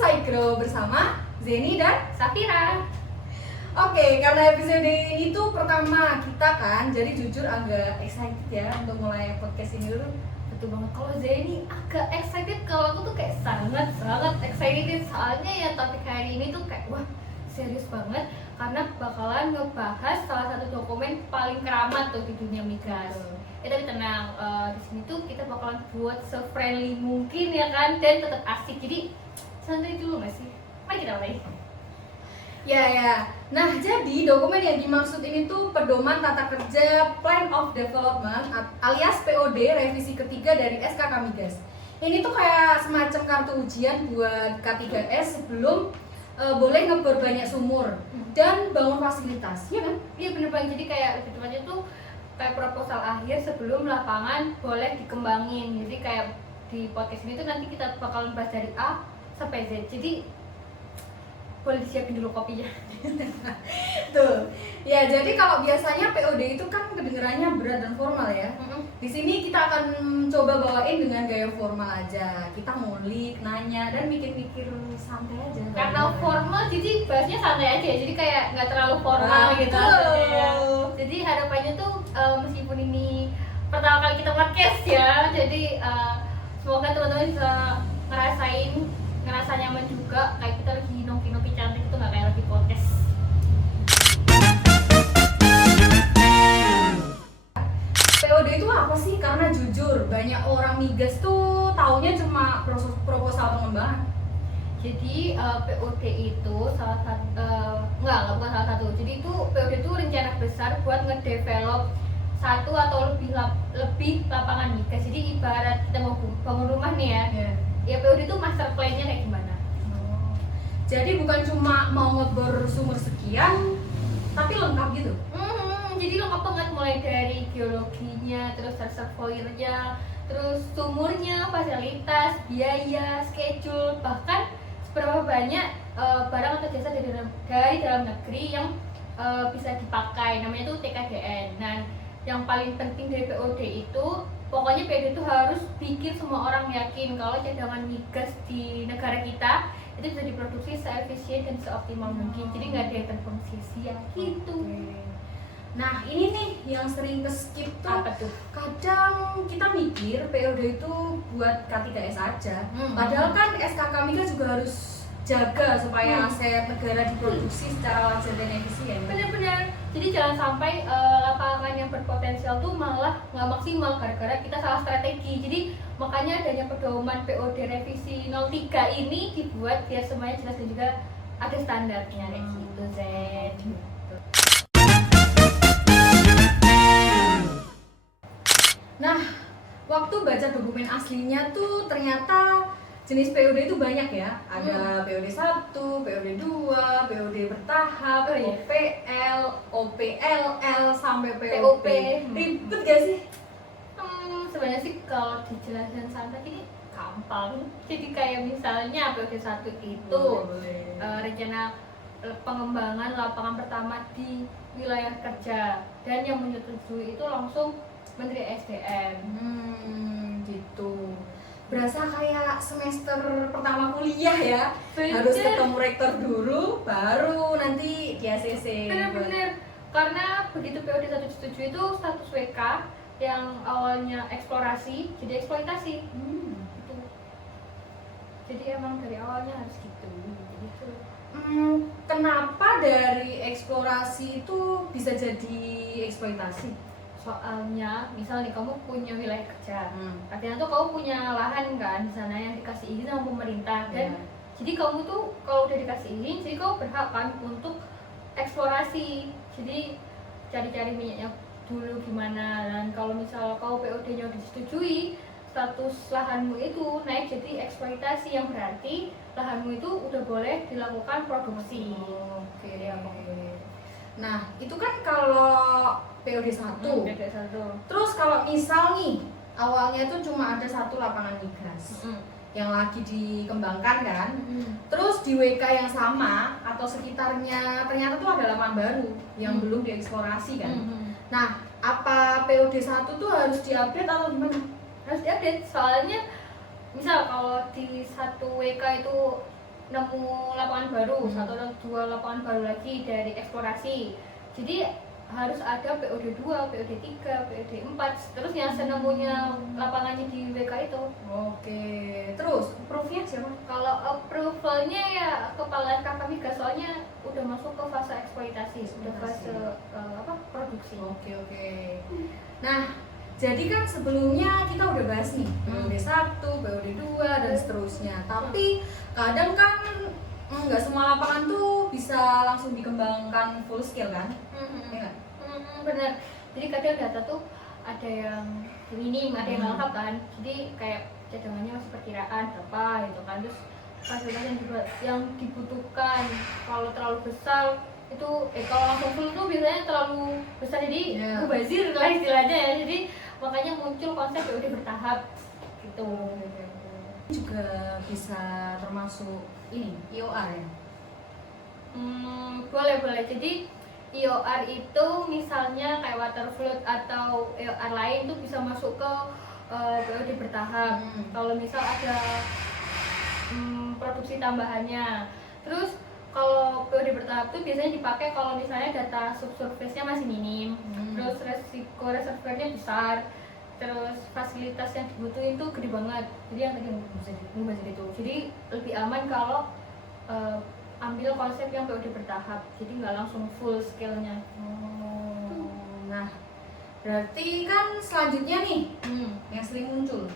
Inside Grow bersama Zeni dan Safira. Oke, karena episode ini tuh pertama kita kan, jadi jujur agak excited ya untuk mulai podcast ini dulu. Betul banget, kalau Zeni agak excited, kalau aku tuh kayak sangat excited. Soalnya ya topik hari ini tuh kayak wah serius banget, karena bakalan ngebahas salah satu dokumen paling keramat tuh di dunia migas. Tapi tenang, di sini tuh kita bakalan buat se-friendly mungkin ya kan, dan tetap asik. Jadi santai dulu nggak sih? Mari kita mulai. Ya. Nah, jadi dokumen yang dimaksud ini tuh Pedoman Tata Kerja Plan of Development alias POD revisi ketiga dari SKK Migas. Ini tuh kayak semacam kartu ujian buat K3S sebelum boleh ngebor banyak sumur dan bangun fasilitas, ya kan? Iya bener banget, jadi kayak lebih tepatnya tuh kayak proposal akhir sebelum lapangan boleh dikembangin. Jadi kayak di podcast ini tuh nanti kita bakalan bahas dari A sampai Z. Jadi boleh disiapin dulu kopinya. Tuh. Ya, jadi kalau biasanya POD itu kan kedengarannya berat dan formal ya. Di sini kita akan coba bawain dengan gaya formal aja. Kita ngulik, nanya, dan mikir-mikir santai aja. Karena formal jadi bahasnya santai aja. Jadi kayak nggak terlalu formal gitu. Ya. Jadi harapannya tuh meskipun ini pertama kali kita podcast ya, jadi semoga teman-teman bisa ngerasa nyaman juga, kayak kita lagi nongki cantik itu, nggak kayak lagi podcast. POD itu apa sih? Karena jujur banyak orang migas tuh taunya cuma proposal pengembangan. Jadi POD itu salah satu bukan salah satu. Jadi itu POD itu rencana besar buat ngedevelop satu atau lebih lapangan migas. Jadi ibarat kita mau bangun rumah nih ya. Ya POD itu master plan-nya kayak gimana? Jadi bukan cuma mau ngebor sumur sekian, tapi lengkap gitu. Jadi lengkap banget, mulai dari geologinya, terus reservoirnya, terus sumurnya, fasilitas, biaya, schedule, bahkan seberapa banyak barang atau jasa dari dalam negeri yang bisa dipakai, namanya itu TKDN. Nah, yang paling penting dari POD itu, pokoknya POD itu harus bikin semua orang yakin kalau cadangan migas di negara kita itu bisa diproduksi seefisien dan seoptimal mungkin. Jadi nggak ada yang terbuang sia-sia gitu. Nah, ini nih yang sering ke-skip tuh. Apa tuh? Kadang kita mikir POD itu buat K3S aja. Padahal kan SKK Migas juga harus jaga supaya aset negara diproduksi secara wajar dan efisien. Benar-benar. Jadi jangan sampai lapangan yang berpotensial tuh malah nggak maksimal gara-gara kita salah strategi. Jadi makanya adanya pedoman POD revisi 03 ini dibuat biar semuanya jelas dan juga ada standarnya kayak gitu, Z. Nah, waktu baca dokumen aslinya tuh ternyata jenis POD itu banyak ya. Ada POD 1, POD 2, POD bertahap, OPL, OPLL sampai POP. Ribet gak sih? Sebenarnya sih kalau dijelasin santai ini gampang. Jadi kayak misalnya POD 1 itu rencana pengembangan lapangan pertama di wilayah kerja, dan yang menyetujui itu langsung Menteri SDM. Gitu. Berasa kayak semester pertama kuliah ya. Bener. Harus ketemu rektor dulu, baru nanti di ACC. Bener-bener. Karena begitu POD 1 disetujui itu status WK yang awalnya eksplorasi jadi eksploitasi. Gitu. Jadi emang dari awalnya harus gitu. Kenapa dari eksplorasi itu bisa jadi eksploitasi? Soalnya misal nih kamu punya wilayah kerja, artinya tuh kamu punya lahan kan di sana yang dikasih izin sama pemerintah, dan jadi kamu tuh kalau udah dikasih izin, jadi kamu berhak kan untuk eksplorasi. Jadi cari-cari minyaknya dulu gimana, dan kalau misal kamu POD-nya udah disetujui, status lahanmu itu naik jadi eksploitasi, yang berarti lahanmu itu udah boleh dilakukan produksi. Nah, itu kan kalau POD 1. Terus kalau misal nih awalnya itu cuma ada satu lapangan migas yang lagi dikembangkan kan, terus di WK yang sama atau sekitarnya ternyata tuh ada lapangan baru yang belum dieksplorasi kan. Nah, apa POD 1 tuh harus diupdate atau gimana? Harus diupdate, soalnya misal kalau di satu WK itu nemu lapangan baru, satu atau dua lapangan baru lagi dari eksplorasi. Jadi harus ada POD 2, POD 3, POD 4, terus yang senemunya lapangannya di WK itu. Oke, terus approve-nya siapa? Kalau approvalnya ya kepala SKK Migas, soalnya udah masuk ke fase eksploitasi, udah fase produksi. Oke. Nah, jadi kan sebelumnya kita udah bahas nih POD 1, POD 2 dan seterusnya. Tapi kadang kan nggak semua lapangan tuh bisa langsung dikembangkan full scale kan? Ya nggak? Bener. Jadi kadang data tuh ada yang minim, ada yang lengkap kan. Jadi kayak cadangannya masih perkiraan berapa gitu kan. Terus fasilitas yang dibutuhkan kalau terlalu besar itu kalau langsung full tuh biasanya terlalu besar, jadi mubazir lah istilahnya ya. Jadi makanya muncul konsep POD bertahap gitu. Juga bisa termasuk ini IOR ya? Boleh. Jadi IOR itu misalnya kayak water flood atau IOR lain tuh bisa masuk ke POD bertahap. Kalau misal ada produksi tambahannya. Terus kalau POD bertahap tuh biasanya dipakai kalau misalnya data subsurface-nya masih minim, terus resiko reservoirnya besar, terus fasilitas yang dibutuhin tuh gede banget. Jadi yang tadi mubazir itu. Jadi lebih aman kalau ambil konsep yang POD bertahap, jadi nggak langsung full scale-nya. Nah, berarti kan selanjutnya nih yang sering muncul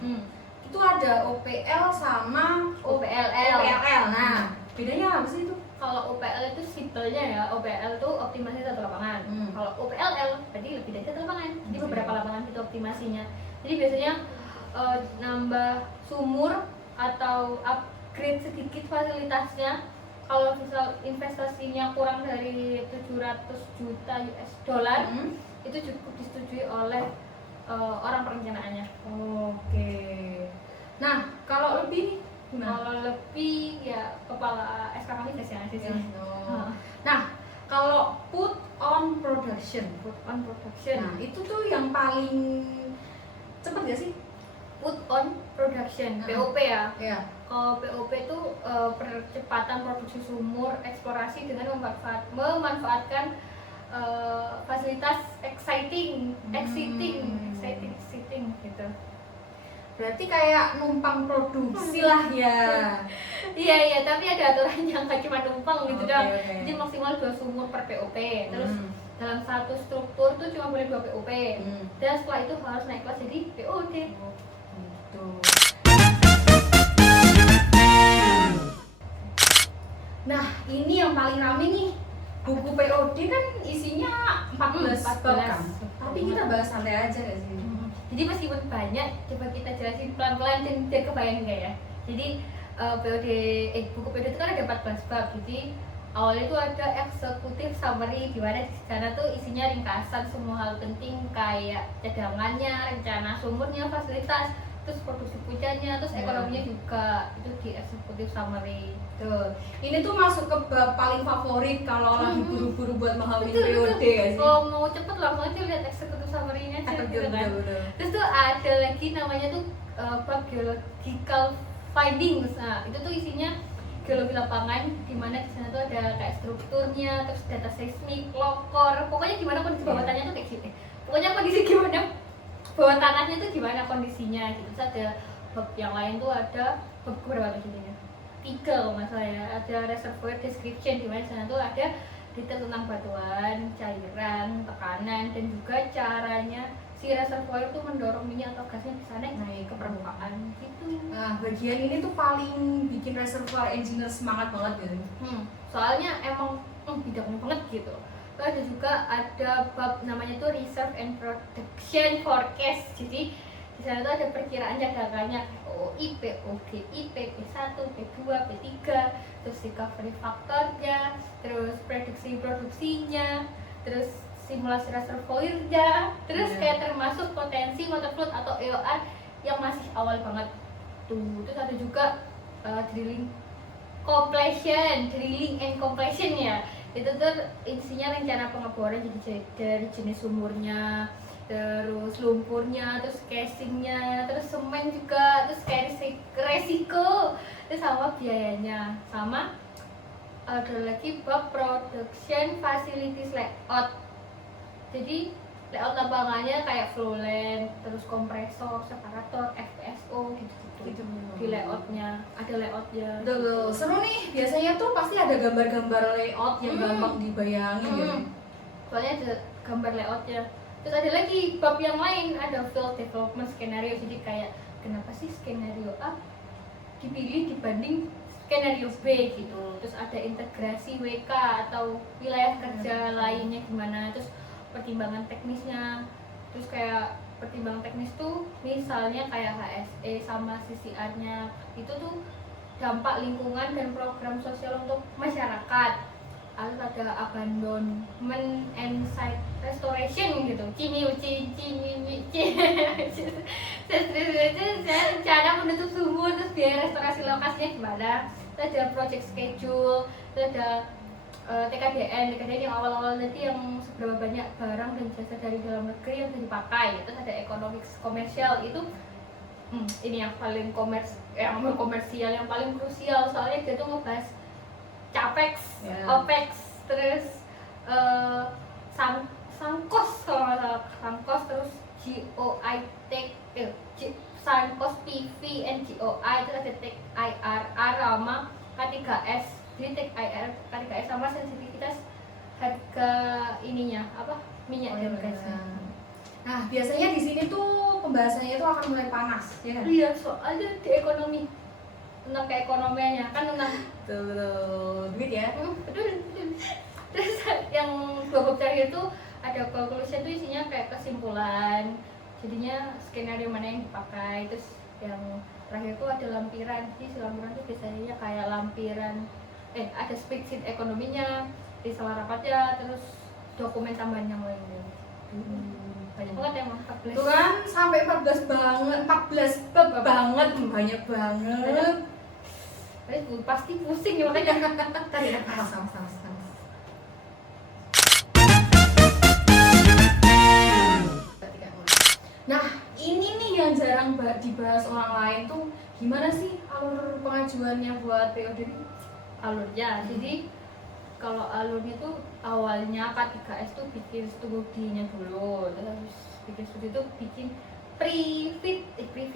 itu ada OPL sama OPLL. Nah, bedanya apa sih itu? Kalau OPL itu simpelnya ya, OPL itu optimasi satu lapangan. Kalau OPLL berarti lebih dari satu lapangan, jadi beberapa lapangan itu optimasinya. Jadi biasanya nambah sumur atau upgrade sedikit fasilitasnya. Kalau misal investasinya kurang dari 700 juta US dollar, itu cukup disetujui oleh orang perencanaannya. Oke. Nah, kalau lebih gimana? Kalau lebih ya kepala SKK Migas yang ngasih sih. Nah, kalau put on production. Nah, itu tuh yang paling cepet gak sih? Put on production, POP ya. Iya. Kalau POP itu percepatan produksi sumur eksplorasi dengan memanfaatkan fasilitas exciting gitu. Berarti kayak numpang produksi lah ya. Iya, tapi ada aturan yang nggak cuma numpang gitu dong. Okay. Jadi maksimal 2 sumur per POP. Terus dalam satu struktur tuh cuma boleh 2 POP. Dan setelah itu harus naik kelas jadi POD. Gitu. Nah, ini yang paling rame nih. Buku POD kan isinya 14 bab kan. Tapi kita bahas santai aja gak sih? Jadi meskipun banyak, coba kita jelasin pelan-pelan dan biar kebayang enggak ya. Jadi buku POD itu kan ada 14 bab. Jadi awalnya itu ada eksekutif summary, di mana di sana tuh isinya ringkasan semua hal penting kayak cadangannya, rencana sumurnya, fasilitas, terus produksi pucanya, terus ekonominya juga. Itu di eksekutif summary. Tuh. Ini tuh masuk ke bab paling favorit kalau lagi buru-buru buat menghafal POD ya sih. Kalau mau cepet langsung aja lihat eksekutif summary-nya aja gitu kan. Terus tuh ada lagi namanya tuh bab geological findings. Nah, itu tuh isinya geologi lapangan, di mana di sana tuh ada kayak strukturnya, terus data seismik, lokor, pokoknya gimana kondisi bawah tanahnya tuh kayak gitu. Pokoknya kondisi gimana bawah tanahnya tuh gimana kondisinya gitu. Terus ada bab yang lain tuh ada bab berapa tuh intinya? 3 kalau nggak salah ya. Ada reservoir description, di mana di sana tuh ada detail tentang batuan, cairan, tekanan, dan juga caranya si reservoir itu mendorong minyak atau gasnya di sana naik ke permukaan gitu. Nah, bagian ini tuh paling bikin reservoir engineer semangat banget gitu. Soalnya emang bidangnya banget gitu. Terus ada juga ada bab namanya tuh reserve and production forecast. Jadi di sana tuh ada perkiraan cadangannya OI, PODI, PP1, P2, P3, terus recovery faktornya, terus prediksi produksinya, terus simulasi reservoirnya, terus kayak termasuk potensi water flood atau EOR yang masih awal banget tuh. Terus ada juga drilling and completion ya. Itu tuh isinya rencana pengeboran jadi dari jenis sumurnya, terus lumpurnya, terus casingnya, terus semen juga, terus kayak resiko Terus sama biayanya, sama ada lagi bab production facilities layout. Jadi layout lapangannya kayak flowland, terus kompresor, separator, FPSO gitu-gitu. Di layoutnya ada layoutnya. Tuh, seru nih. Biasanya tuh pasti ada gambar-gambar layout yang gampang dibayangin gitu. Soalnya ada gambar layoutnya. Terus ada lagi bab yang lain, ada field development skenario. Jadi kayak kenapa sih skenario A dipilih dibanding skenario B gitu. Terus ada integrasi WK atau wilayah kerja lainnya gimana. Terus pertimbangan teknisnya. Terus kayak pertimbangan teknis tuh misalnya kayak HSE sama CCR-nya itu tuh dampak lingkungan dan program sosial untuk masyarakat. Harus ada abandonment and site restoration gitu. Rencana menutup sumur, terus biaya restorasi lokasinya gimana. Terus ada project schedule, terus ada TKDN yang awal-awal tadi yang seberapa banyak barang dan jasa dari dalam negeri yang bisa dipakai. Terus ada ekonomi komersial itu ini yang paling komersial, yang paling krusial soalnya dia tuh ngebahas capex, opex, terus sankos kalau nggak salah, sankos, terus GOI sankos PV and GOI, terus ada tech IRR sama K3S. Jadi tech IRR K3S sama sensitivitas harga ininya apa minyak dan gasnya. Nah biasanya di sini tuh pembahasannya itu akan mulai panas, ya kan? Iya, soalnya di ekonomi tentang keekonomiannya kan tentang duit ya. Betul. Terus yang dua bab terakhir itu ada conclusion tuh isinya kayak kesimpulan, jadinya skenario mana yang dipakai. Terus yang terakhir tuh ada lampiran. Jadi lampiran tuh biasanya kayak lampiran ada spreadsheet ekonominya, risalah rapatnya, terus dokumen tambahan yang lainnya. Banyak banget emang 14. Tuh kan sampai 14 banget, 14 bab banget, banyak banget. Pasti pusing ya makanya. Tadi sama. Nah, ini nih yang jarang dibahas orang lain tuh gimana sih alur pengajuannya buat POD ini? Alurnya, jadi kalau alurnya tuh awalnya K3S tuh bikin studinya dulu, terus habis bikin studi tuh bikin pre-fit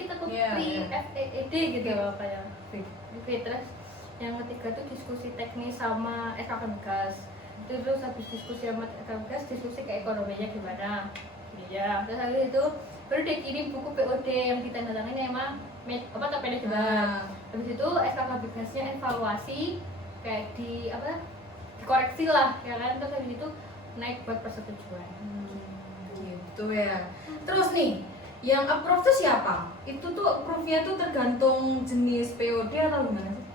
atau pre-FED gitu apa ya, pre-fit. Terus yang ketiga tuh diskusi teknis sama SKK Migas. Terus habis diskusi sama SKK Migas, diskusi keekonomiannya gimana. Iya, terus habis itu baru dikirim buku POD yang ditandatangani sama manajemen. Habis itu SKK Migasnya evaluasi kayak dikoreksi lah ya kan, terus habis itu naik buat persetujuan. Gitu ya. Terus nih, yang approve tuh siapa? Itu tuh approve-nya tuh tergantung jenis POD atau gimana sih?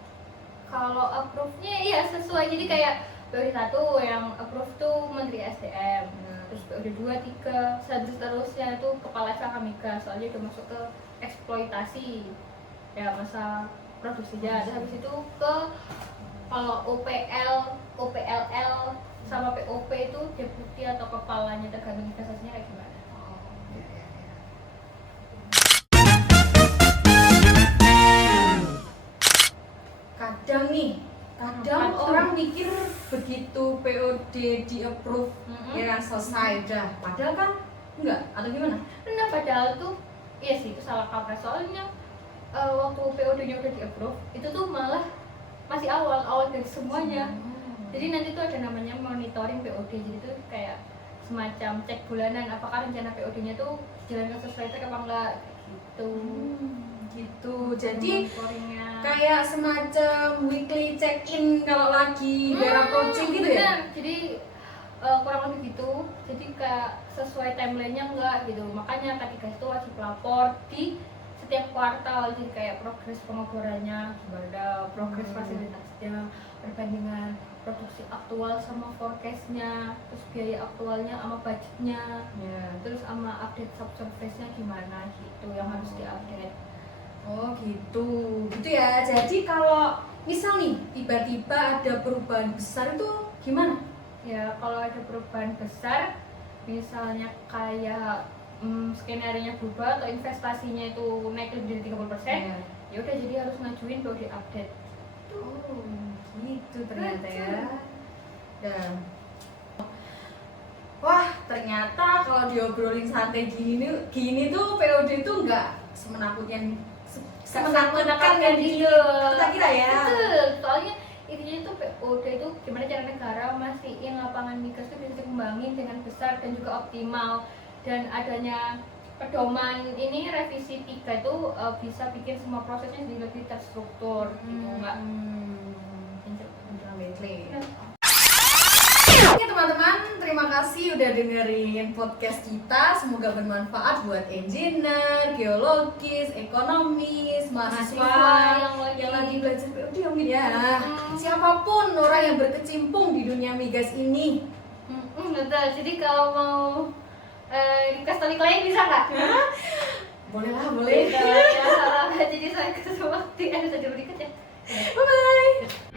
Kalau approve-nya iya sesuai, jadi kayak POD 1 yang approve tuh Menteri SDM, terus POD 2, 3, seterusnya itu Kepala SKK Migas, soalnya udah masuk ke eksploitasi ya masa produksinya. Terus habis itu ke kalau OPLL sama POP itu deputi atau kepalanya, tergantung investasinya kayak gimana. Kadang orang mikir begitu POD di approve ya kan selesai udah, padahal kan enggak, atau gimana? Nah padahal tuh iya sih itu salah kaprah, soalnya waktu POD-nya udah di approve itu tuh malah masih awal dari semuanya. Jadi nanti tuh ada namanya monitoring POD, jadi tuh kayak semacam cek bulanan apakah rencana POD-nya tuh dijalankan sesuai track apa enggak gitu. Jadi kayak semacam weekly check-in kalau lagi daerah approaching gitu ya? Jadi kurang lebih gitu, jadi kayak sesuai timelinenya enggak gitu. Makanya K3S itu wajib lapor di setiap kuartal, jadi kayak progres pengeborannya gimana, progres fasilitasnya, perbandingan produksi aktual sama forecastnya, terus biaya aktualnya sama budgetnya, terus sama update subsurface-nya gimana gitu yang harus diupdate. Oh gitu ya. Jadi kalau misal nih tiba-tiba ada perubahan besar itu gimana? Ya kalau ada perubahan besar, misalnya kayak skenario-nya berubah atau investasinya itu naik lebih dari 30%, ya udah jadi harus ngajuin BOD update. Oh, gitu ternyata ya. Dan wah, ternyata kalau diobrolin santai gini tuh POD tuh nggak semenakutkan yang kita kira ya. Betul, soalnya intinya itu POD itu gimana cara negara mastiin lapangan migas itu bisa dikembangin dengan besar dan juga optimal, dan adanya pedoman ini revisi 3 itu bisa bikin semua prosesnya jadi lebih terstruktur gitu, enggak Oke teman-teman, terima kasih udah dengerin podcast kita. Semoga bermanfaat buat engineer, geologis, ekonomis, mahasiswa yang lagi belajar POD mungkin ya. Siapapun orang yang berkecimpung di dunia migas ini. Betul, jadi kalau mau request topik lain bisa nggak? Boleh lah, boleh. Ya, jadi saya ketemu di episode berikutnya. Bye-bye.